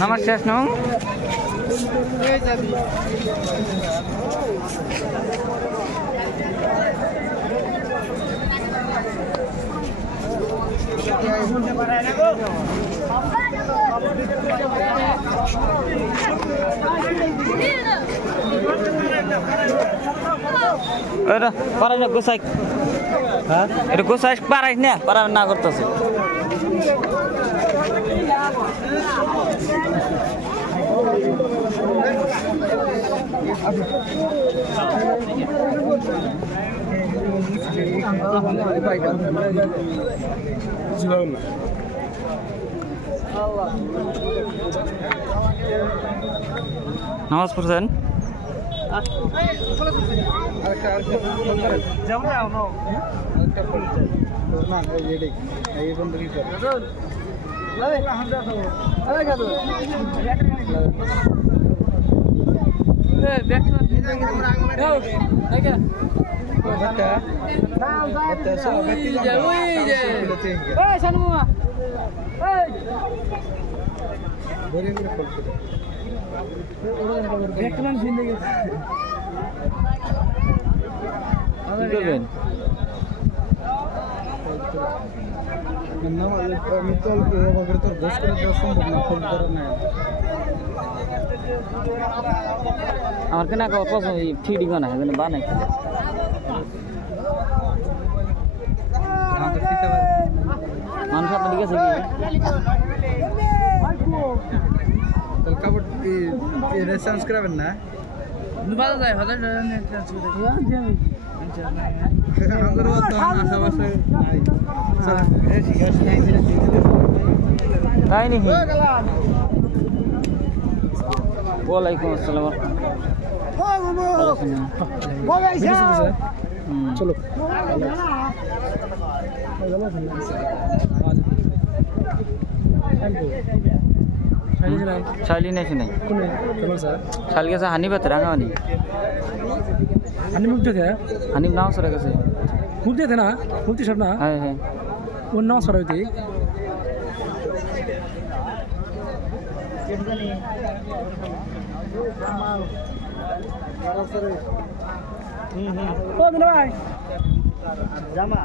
নামাজ শেষ নং এটা পারাই না গোসাই হ্যাঁ এটা গোসাই পারাই না পারা না করতেছে নামাজ পড়ছেন আমার কেনা পছন্দ থ্রিডি গান আছে বানাই মানুষ আপনার ঠিক আছে কি কাপড় রেসপন্স করাবেন না বাজার যায় 1000 তাই নাকি ওয়ালাইকুম আসসালাম চলো শাইলি নাই নাই শাইল গেছে হানি বাতে রাঙা হানি হানি মুখ দিয়ে হানি নাও সরে গেছে মুখ দিয়ে না মুক্তি সব না হ্যাঁ হ্যাঁ ওর নাও সরাইতে ও দিল ভাই জামা